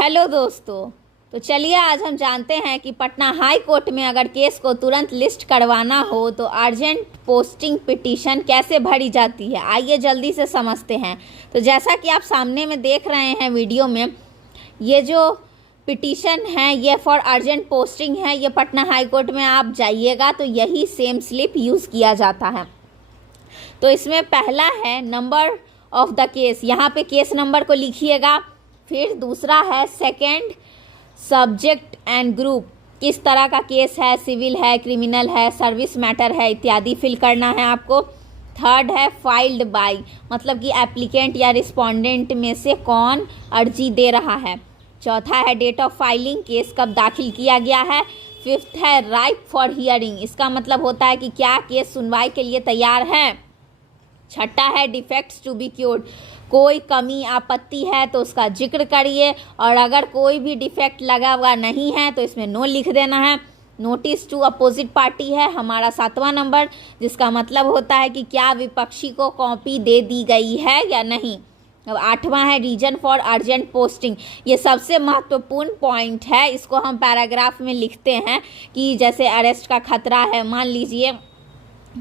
Hello दोस्तों। तो चलिए आज हम जानते हैं कि पटना हाई कोर्ट में अगर केस को तुरंत लिस्ट करवाना हो तो अर्जेंट पोस्टिंग पिटीशन कैसे भरी जाती है। आइए जल्दी से समझते हैं। तो जैसा कि आप सामने में देख रहे हैं वीडियो में, ये जो पिटीशन है ये फॉर अर्जेंट पोस्टिंग है। ये पटना हाई कोर्ट में आप जाइएगा तो यही सेम स्लिप यूज़ किया जाता है। तो इसमें पहला है नंबर ऑफ द केस, यहाँ पे केस नंबर को लिखिएगा। फिर दूसरा है सेकंड सब्जेक्ट एंड ग्रुप, किस तरह का केस है, सिविल है, क्रिमिनल है, सर्विस मैटर है इत्यादि फिल करना है आपको। थर्ड है फाइल्ड बाय, मतलब कि एप्लीकेंट या रिस्पोंडेंट में से कौन अर्जी दे रहा है। चौथा है डेट ऑफ फाइलिंग, केस कब दाखिल किया गया है। फिफ्थ है राइप फॉर हियरिंग, इसका मतलब होता है कि क्या केस सुनवाई के लिए तैयार है। छठा है डिफेक्ट्स टू बी क्योर्ड, कोई कमी आपत्ति है तो उसका जिक्र करिए, और अगर कोई भी डिफेक्ट लगा हुआ नहीं है तो इसमें नो लिख देना है। नोटिस टू अपोजिट पार्टी है हमारा 7वां नंबर, जिसका मतलब होता है कि क्या विपक्षी को कॉपी दे दी गई है या नहीं। अब 8वां है रीजन फॉर अर्जेंट पोस्टिंग, ये सबसे महत्वपूर्ण पॉइंट है। इसको हम पैराग्राफ में लिखते हैं कि जैसे अरेस्ट का खतरा है, मान लीजिए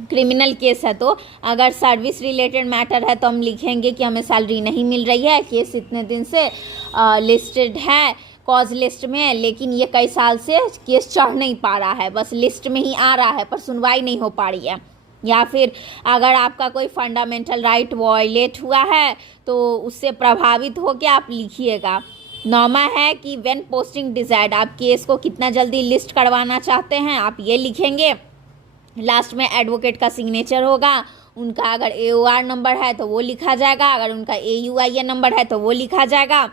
क्रिमिनल केस है, तो अगर सर्विस रिलेटेड मैटर है तो हम लिखेंगे कि हमें सैलरी नहीं मिल रही है, केस इतने दिन से लिस्टेड है कॉज लिस्ट में, लेकिन ये कई साल से केस चढ़ नहीं पा रहा है, बस लिस्ट में ही आ रहा है पर सुनवाई नहीं हो पा रही है। या फिर अगर आपका कोई फंडामेंटल राइट वॉयलेट हुआ है तो उससे प्रभावित होकर आप लिखिएगा। 9वां है कि व्हेन पोस्टिंग डिजायर्ड, आप केस को कितना जल्दी लिस्ट करवाना चाहते हैं आप ये लिखेंगे। लास्ट में एडवोकेट का सिग्नेचर होगा, उनका अगर AOR नंबर है तो वो लिखा जाएगा, अगर उनका AUIN नंबर है तो वो लिखा जाएगा।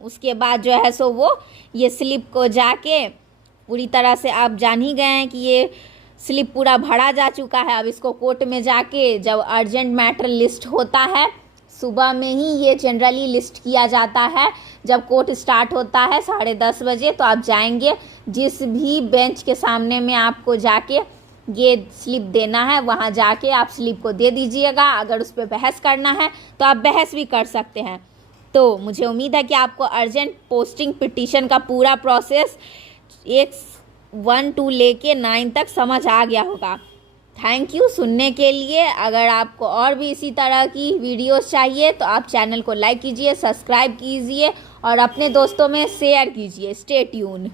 उसके बाद जो है सो वो ये स्लिप को जाके पूरी तरह से आप जान ही गए हैं कि ये स्लिप पूरा भरा जा चुका है। अब इसको कोर्ट में जाके जब अर्जेंट मैटर लिस्ट होता है, सुबह में ही ये जनरली लिस्ट किया जाता है। जब कोर्ट स्टार्ट होता है 10:30 बजे तो आप जाएंगे, जिस भी बेंच के सामने में आपको जाके ये स्लिप देना है वहाँ जाके आप स्लिप को दे दीजिएगा। अगर उस पर बहस करना है तो आप बहस भी कर सकते हैं। तो मुझे उम्मीद है कि आपको अर्जेंट पोस्टिंग पिटीशन का पूरा प्रोसेस 1 to लेके 9 तक समझ आ गया होगा। थैंक यू सुनने के लिए। अगर आपको और भी इसी तरह की वीडियोस चाहिए तो आप चैनल को लाइक कीजिए, सब्सक्राइब कीजिए और अपने दोस्तों में शेयर कीजिए। Stay tune.